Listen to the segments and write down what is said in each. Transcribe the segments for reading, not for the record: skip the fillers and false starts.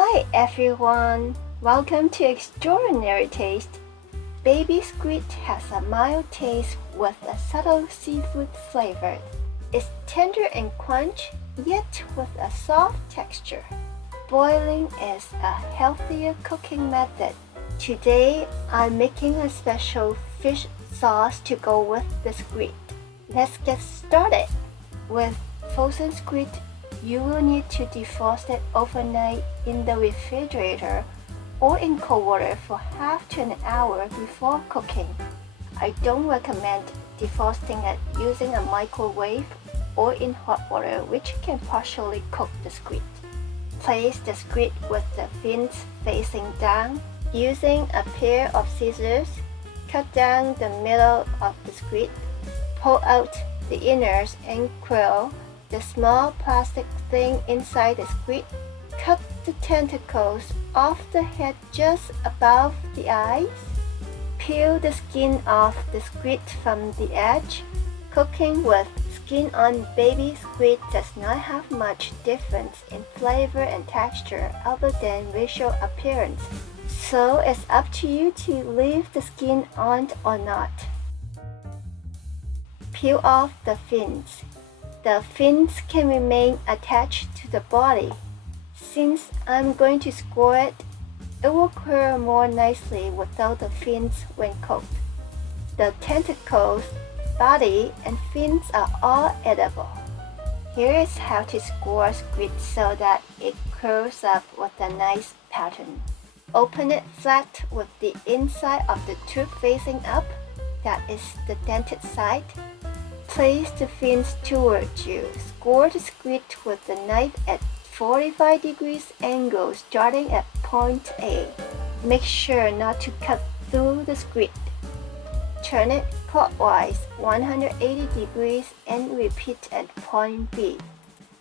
Hi everyone! Welcome to Extraordinary Taste. Baby squid has a mild taste with a subtle seafood flavor. It's tender and crunchy, yet with a soft texture. Boiling is a healthier cooking method. Today, I'm making a special fish sauce to go with the squid. Let's get started. With frozen squid, you will need to defrost it overnight in the refrigerator or in cold water for half to an hour before cooking. I don't recommend defrosting it using a microwave or in hot water, which can partially cook the squid. Place the squid with the fins facing down. Using a pair of scissors, cut down the middle of the squid. Pull out the innards and krill, the small plastic thing inside the squid. Cut the tentacles off the head just above the eyes. Peel the skin off the squid from the edge. Cooking with skin on baby squid does not have much difference in flavor and texture other than visual appearance, so it's up to you to leave the skin on or not. Peel off the fins. The fins can remain attached to the body. Since I'm going to score it, it will curl more nicely without the fins when cooked. The tentacles, body, and fins are all edible. Here is how to score squid so that it curls up with a nice pattern. Open it flat with the inside of the tube facing up, that is the dented side. Place the fins towards you. Score the squid with the knife at 45 degrees angle starting at point A. Make sure not to cut through the squid. Turn it clockwise 180 degrees and repeat at point B.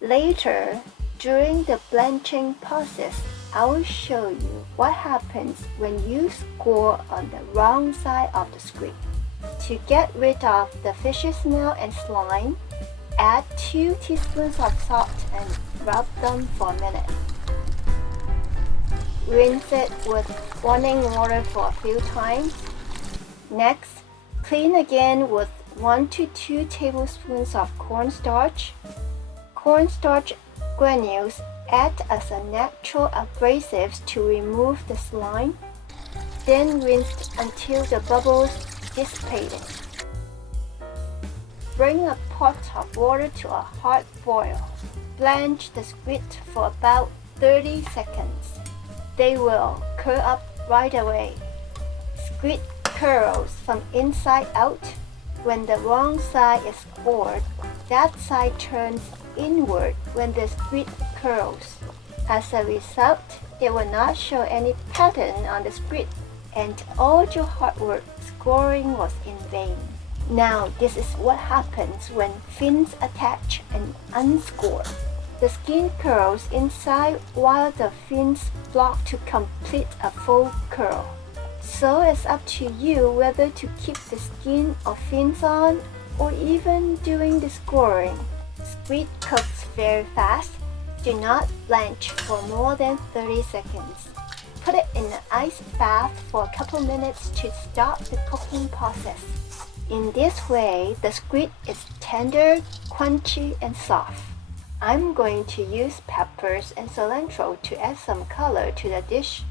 Later, during the blanching process, I will show you what happens when you score on the wrong side of the squid. To get rid of the fishy smell and slime, add 2 teaspoons of salt and rub them for a minute. Rinse it with running water for a few times. Next, clean again with 1 to 2 tablespoons of cornstarch. Cornstarch granules act as a natural abrasive to remove the slime. Then rinse until the bubbles dissipated. Bring a pot of water to a hard boil. Blanch the squid for about 30 seconds. They will curl up right away. Squid curls from inside out. When the wrong side is scored, that side turns inward when the squid curls. As a result, it will not show any pattern on the squid, and all your hard work scoring was in vain. Now this is what happens when fins attach and unscore. The skin curls inside while the fins block to complete a full curl. So it's up to you whether to keep the skin or fins on or even doing the scoring. Squid cooks very fast. Do not blanch for more than 30 seconds. Put it in an ice bath for a couple minutes to start the cooking process. In this way, the squid is tender, crunchy, and soft. I'm going to use peppers and cilantro to add some color to the dish.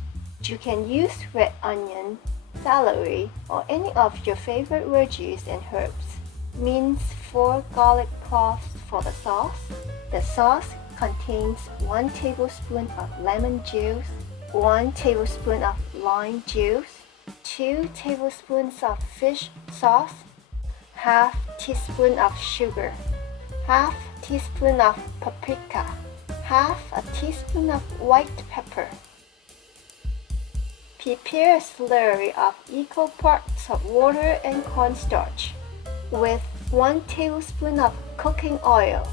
You can use red onion, celery, or any of your favorite veggies and herbs. Mince 4 garlic cloves for the sauce. The sauce contains 1 tablespoon of lemon juice, 1 tablespoon of lime juice, 2 tablespoons of fish sauce, half teaspoon of sugar, half teaspoon of paprika, half a teaspoon of white pepper. Prepare a slurry of equal parts of water and cornstarch. With 1 tablespoon of cooking oil,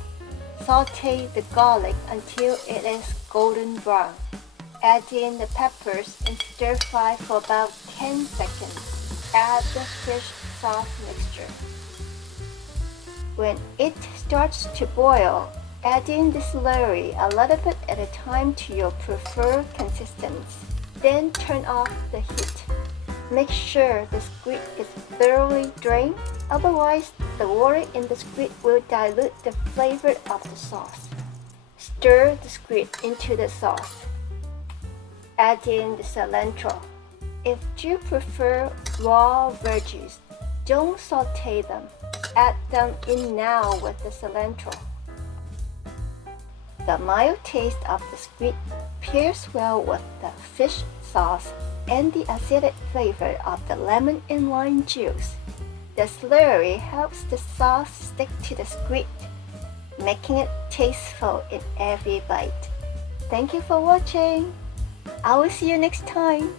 saute the garlic until it is golden brown. Add in the peppers and stir fry for about 10 seconds. Add the fish sauce mixture. When it starts to boil, Add in the slurry a little bit at a time to your preferred consistency. Then turn off the heat. Make sure the squid is thoroughly drained, otherwise the water in the squid will dilute the flavor of the sauce. Stir the squid into the sauce. Add in the cilantro. If you prefer raw veggies, don't saute them. Add them in now with the cilantro. The mild taste of the squid pairs well with the fish sauce and the acidic flavor of the lemon and lime juice. The slurry helps the sauce stick to the squid, making it tasteful in every bite. Thank you for watching. I will see you next time.